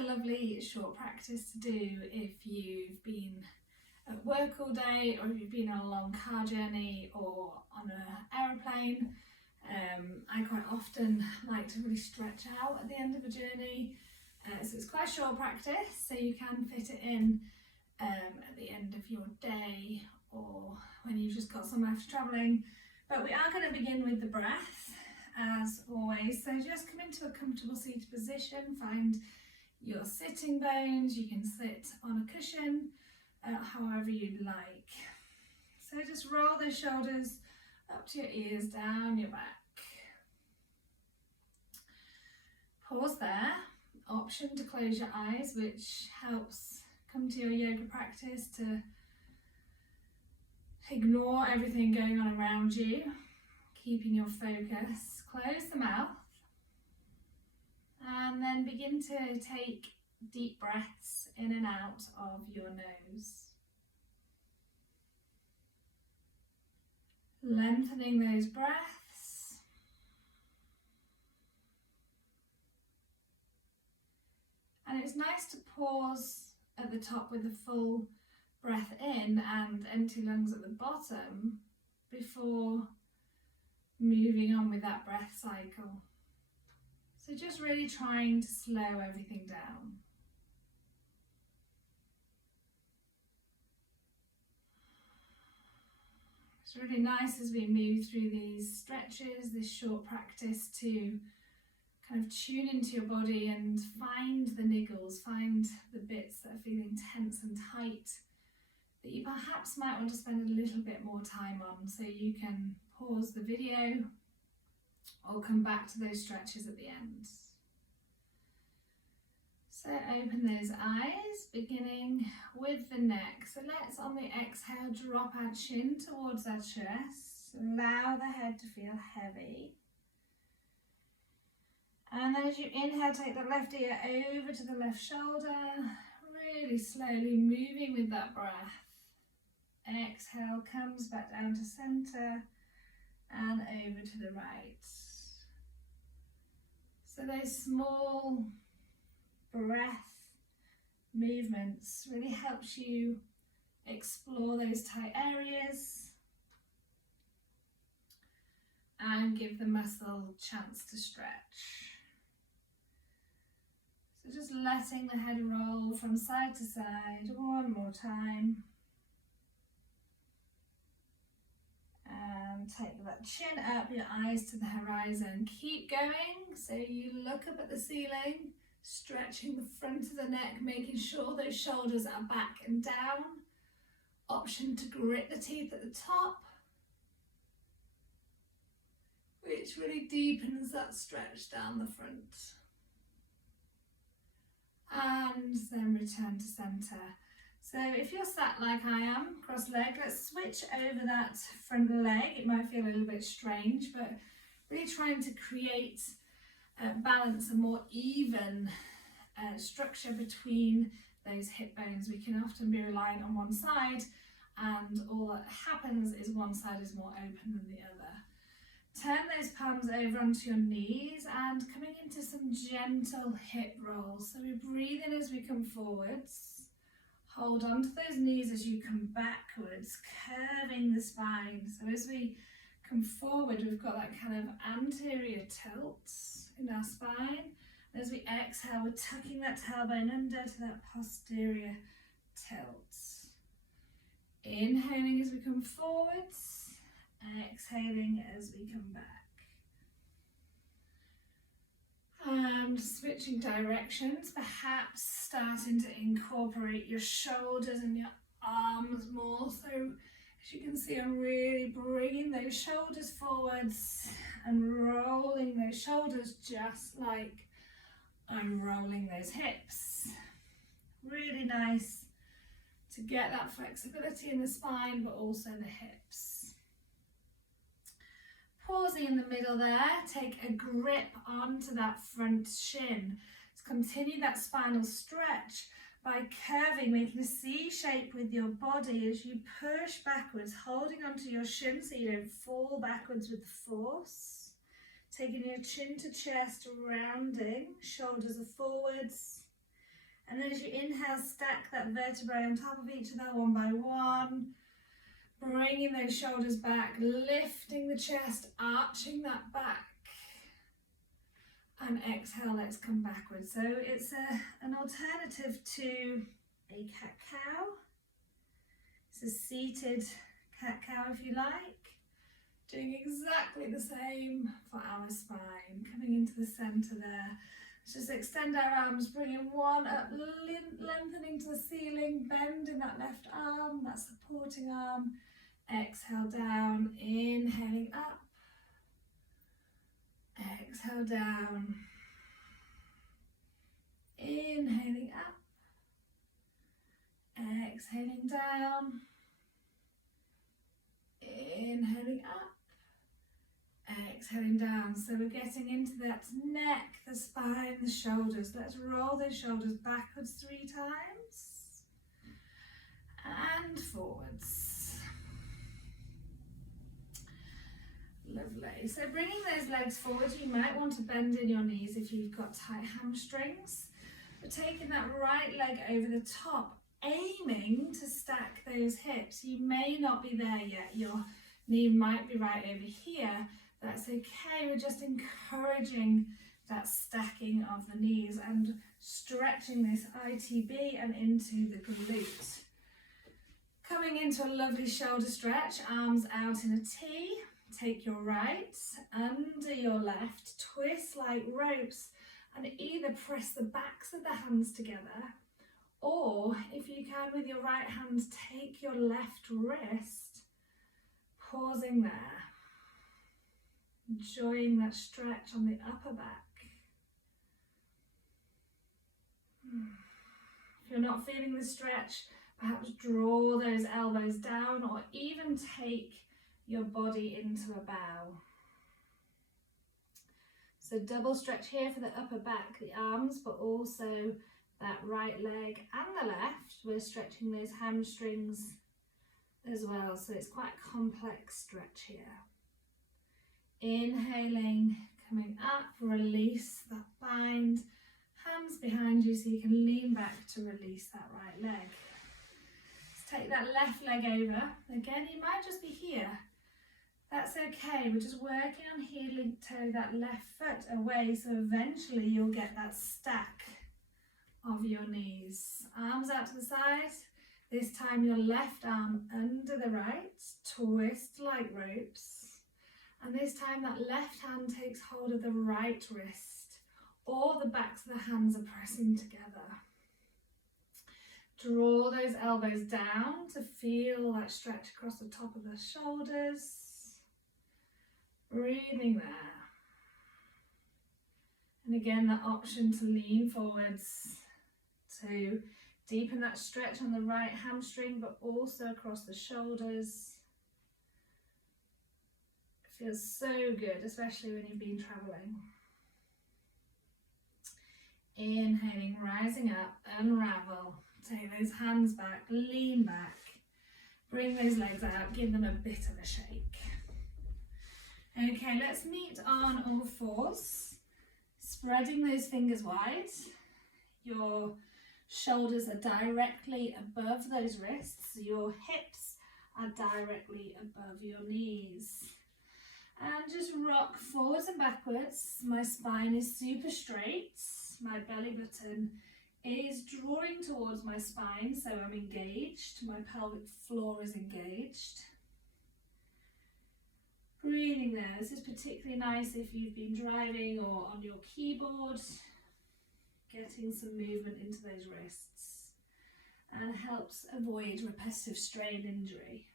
a lovely short practice to do if you've been at work all day, or if you've been on a long car journey or on an aeroplane. I quite often like to really stretch out at the end of a journey, so it's quite a short practice, so you can fit it in at the end of your day or when you've just got somewhere after travelling. But we are going to begin with the breath as always, so just come into a comfortable seated position, find your sitting bones, you can sit on a cushion, however you'd like. So just roll those shoulders up to your ears, down your back. Pause there. Option to close your eyes, which helps come to your yoga practice to ignore everything going on around you, keeping your focus. Close the mouth and then begin to take deep breaths in and out of your nose. Lengthening those breaths. And it's nice to pause at the top with the full breath in and empty lungs at the bottom before moving on with that breath cycle. So just really trying to slow everything down. It's really nice as we move through these stretches, this short practice, to kind of tune into your body and find the niggles, find the bits that are feeling tense and tight that you perhaps might want to spend a little bit more time on, so you can pause the video or come back to those stretches at the end. So open those eyes, beginning with the neck. So let's, on the exhale, drop our chin towards our chest. Allow the head to feel heavy. And then as you inhale, take the left ear over to the left shoulder, really slowly moving with that breath. Exhale, comes back down to center and over to the right. So those small breath movements really helps you explore those tight areas and give the muscle a chance to stretch. So just letting the head roll from side to side one more time. And take that chin up, your eyes to the horizon. Keep going, so you look up at the ceiling, stretching the front of the neck, making sure those shoulders are back and down. Option to grit the teeth at the top, which really deepens that stretch down the front. And then return to center. So if you're sat like I am, cross-legged, let's switch over that front leg. It might feel a little bit strange, but really trying to create balance, a more even structure between those hip bones. We can often be reliant on one side, and all that happens is one side is more open than the other. Turn those palms over onto your knees and coming into some gentle hip rolls. So we breathe in as we come forwards. Hold on to those knees as you come backwards, curving the spine. So as we come forward, we've got that kind of anterior tilt in our spine. And as we exhale, we're tucking that tailbone under to that posterior tilt. Inhaling as we come forwards, exhaling as we come back. And switching directions, perhaps starting to incorporate your shoulders and your arms more. So as you can see, I'm really bringing those shoulders forwards and rolling those shoulders just like I'm rolling those hips. Really nice to get that flexibility in the spine, but also the hips. Pausing in the middle there, take a grip onto that front shin. Let's continue that spinal stretch by curving, making a C shape with your body as you push backwards, holding onto your shin so you don't fall backwards with force. Taking your chin to chest, rounding, shoulders are forwards. And then as you inhale, stack that vertebrae on top of each other one by one. Bringing those shoulders back, lifting the chest, arching that back. And exhale, let's come backwards. So it's an alternative to a cat-cow. It's a seated cat-cow if you like. Doing exactly the same for our spine. Coming into the centre there. Let's just extend our arms, bringing one up, lengthening to the ceiling, bending that left arm, that supporting arm. Exhale down, inhaling up. Exhale down. Inhaling up. Exhaling down. Inhaling up. Exhaling down. So we're getting into that neck, the spine, the shoulders. Let's roll those shoulders backwards 3 times. And forwards. Lovely. So bringing those legs forward, you might want to bend in your knees if you've got tight hamstrings. But taking that right leg over the top, aiming to stack those hips. You may not be there yet. Your knee might be right over here. That's okay. We're just encouraging that stacking of the knees and stretching this ITB and into the glute. Coming into a lovely shoulder stretch, arms out in a T. Take your right under your left, twist like ropes, and either press the backs of the hands together, or if you can with your right hand, take your left wrist, pausing there, enjoying that stretch on the upper back. If you're not feeling the stretch, perhaps draw those elbows down, or even take your body into a bow. So double stretch here for the upper back, the arms, but also that right leg and the left. We're stretching those hamstrings as well, so it's quite a complex stretch here. Inhaling, coming up, release that bind, hands behind you so you can lean back to release that right leg. Let's take that left leg over. Again, you might just be here. That's okay, we're just working on heeling toe that left foot away, so eventually you'll get that stack of your knees. Arms out to the side. This time your left arm under the right, twist like ropes. And this time that left hand takes hold of the right wrist, or the backs of the hands are pressing together. Draw those elbows down to feel that stretch across the top of the shoulders. Breathing there. And again, the option to lean forwards to deepen that stretch on the right hamstring, but also across the shoulders. It feels so good, especially when you've been traveling. Inhaling, rising up, unravel. Take those hands back, lean back. Bring those legs out, give them a bit of a shake. Okay, let's meet on all fours, spreading those fingers wide. Your shoulders are directly above those wrists. Your hips are directly above your knees. And just rock forwards and backwards. My spine is super straight. My belly button is drawing towards my spine, so I'm engaged. My pelvic floor is engaged. Breathing there. This is particularly nice if you've been driving or on your keyboard, getting some movement into those wrists, and helps avoid repetitive strain injury.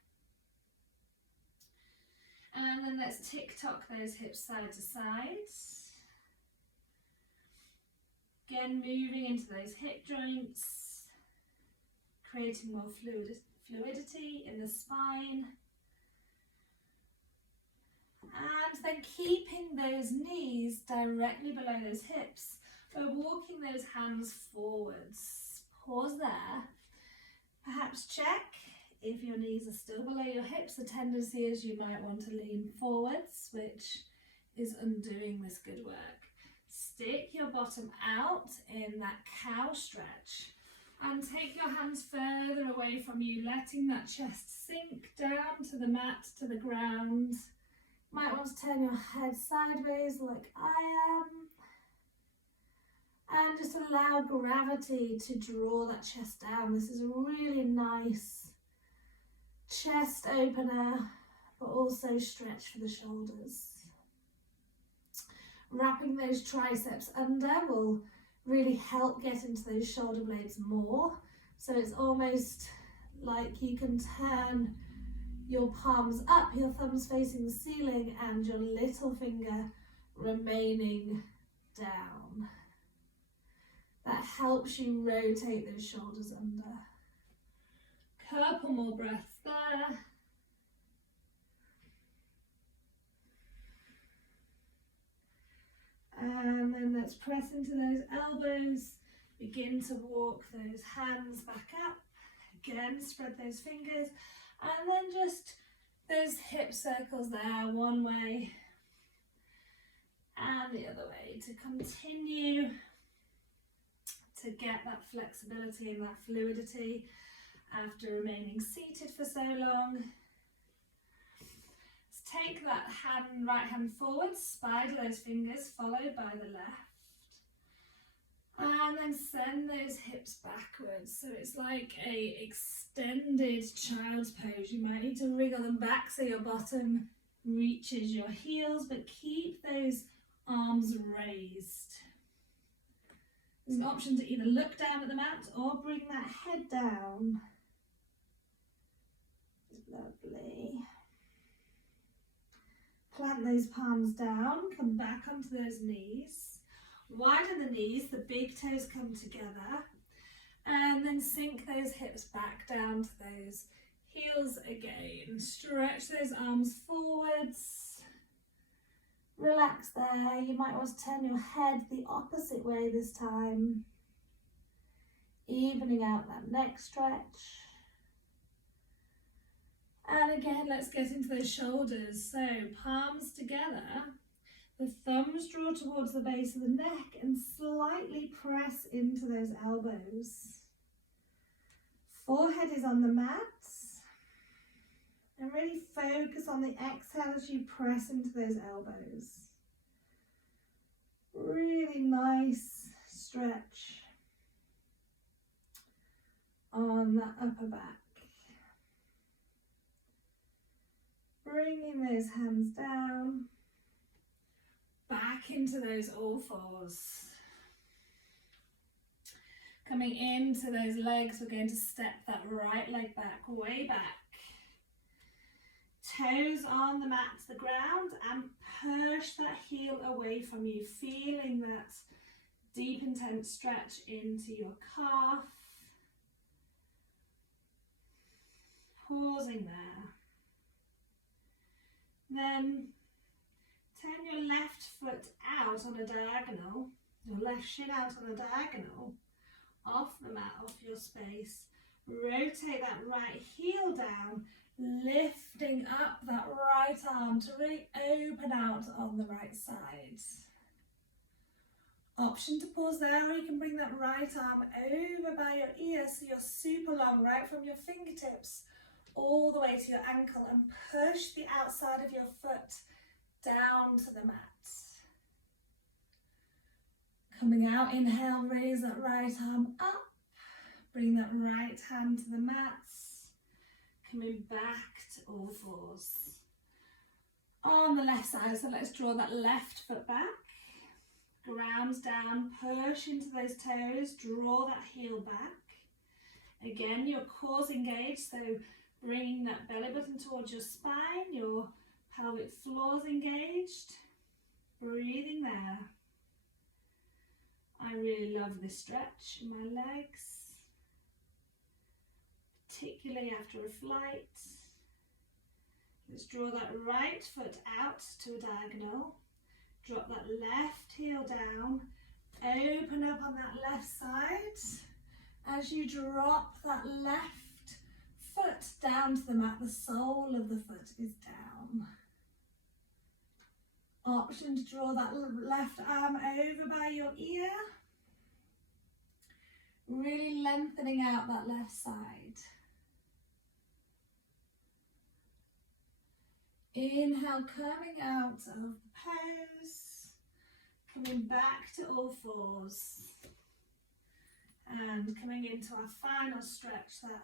And then let's tick-tock those hips side to side. Again, moving into those hip joints, creating more fluidity in the spine. And then keeping those knees directly below those hips. We're walking those hands forwards. Pause there. Perhaps check if your knees are still below your hips. The tendency is you might want to lean forwards, which is undoing this good work. Stick your bottom out in that cow stretch and take your hands further away from you, letting that chest sink down to the mat, to the ground. Might want to turn your head sideways like I am. And just allow gravity to draw that chest down. This is a really nice chest opener, but also stretch for the shoulders. Wrapping those triceps under will really help get into those shoulder blades more. So it's almost like you can turn your palms up, your thumbs facing the ceiling and your little finger remaining down. That helps you rotate those shoulders under. Couple more breaths there. And then let's press into those elbows, begin to walk those hands back up. Again, spread those fingers, and then just those hip circles there, one way and the other way, to continue to get that flexibility and that fluidity after remaining seated for so long. Take that right hand forward, spider those fingers, followed by the left. And then send those hips backwards. So it's like a extended child's pose. You might need to wriggle them back so your bottom reaches your heels, but keep those arms raised. There's an option to either look down at the mat or bring that head down. Lovely. Plant those palms down, come back onto those knees. Widen the knees, the big toes come together. And then sink those hips back down to those heels again. Stretch those arms forwards. Relax there. You might want to turn your head the opposite way this time. Evening out that neck stretch. And again, let's get into those shoulders. So palms together, the thumbs draw towards the base of the neck and slightly press into those elbows. Forehead is on the mat. And really focus on the exhale as you press into those elbows. Really nice stretch on the upper back. Bringing those hands down, back into those all fours. Coming into those legs, we're going to step that right leg back, way back. Toes on the mat to the ground and push that heel away from you, feeling that deep, intense stretch into your calf. Pausing there. Then turn your left foot out on a diagonal, your left shin out on a diagonal, off the mat, off your space. Rotate that right heel down, lifting up that right arm to really open out on the right side. Option to pause there, or you can bring that right arm over by your ear so you're super long, right from your fingertips all the way to your ankle, and push the outside of your foot down to the mat. Coming out, inhale, raise that right arm up. Bring that right hand to the mat. Coming back to all fours. On the left side, so let's draw that left foot back. Grounds down, push into those toes, draw that heel back. Again, your core's engaged, so bringing that belly button towards your spine, your pelvic floor's engaged. Breathing there. I really love this stretch in my legs, particularly after a flight. Let's draw that right foot out to a diagonal. Drop that left heel down. Open up on that left side. As you drop that left foot down to the mat, the sole of the foot is down. Option to draw that left arm over by your ear. Really lengthening out that left side. Inhale, coming out of the pose. Coming back to all fours. And coming into our final stretch, that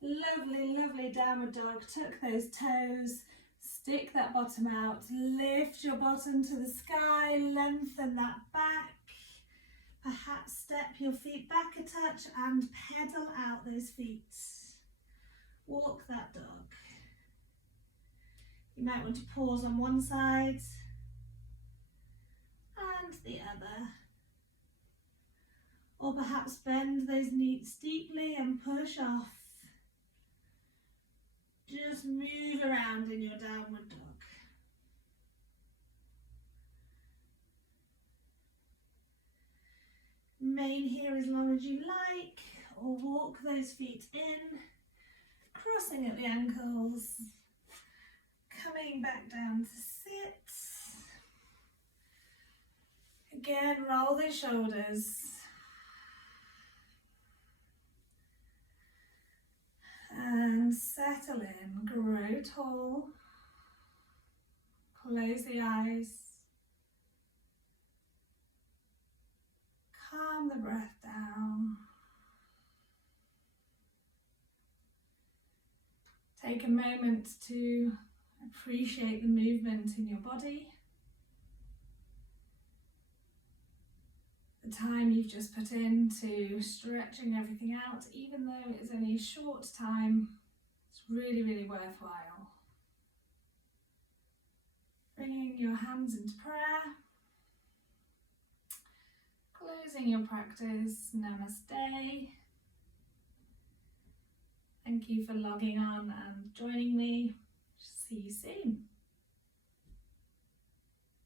lovely, lovely downward dog. Tuck those toes, stick that bottom out, lift your bottom to the sky, lengthen that back. Perhaps step your feet back a touch and pedal out those feet. Walk that dog. You might want to pause on one side and the other. Or perhaps bend those knees deeply and push off. Just move around in your downward dog. Remain here as long as you like, or walk those feet in, crossing at the ankles, coming back down to sit. Again, roll those shoulders. And settle in, grow tall, close the eyes, calm the breath down. Take a moment to appreciate the movement in your body. The time you've just put into stretching everything out, even though it's only a short time, it's really, really worthwhile. Bringing your hands into prayer, closing your practice, namaste. Thank you for logging on and joining me. See you soon.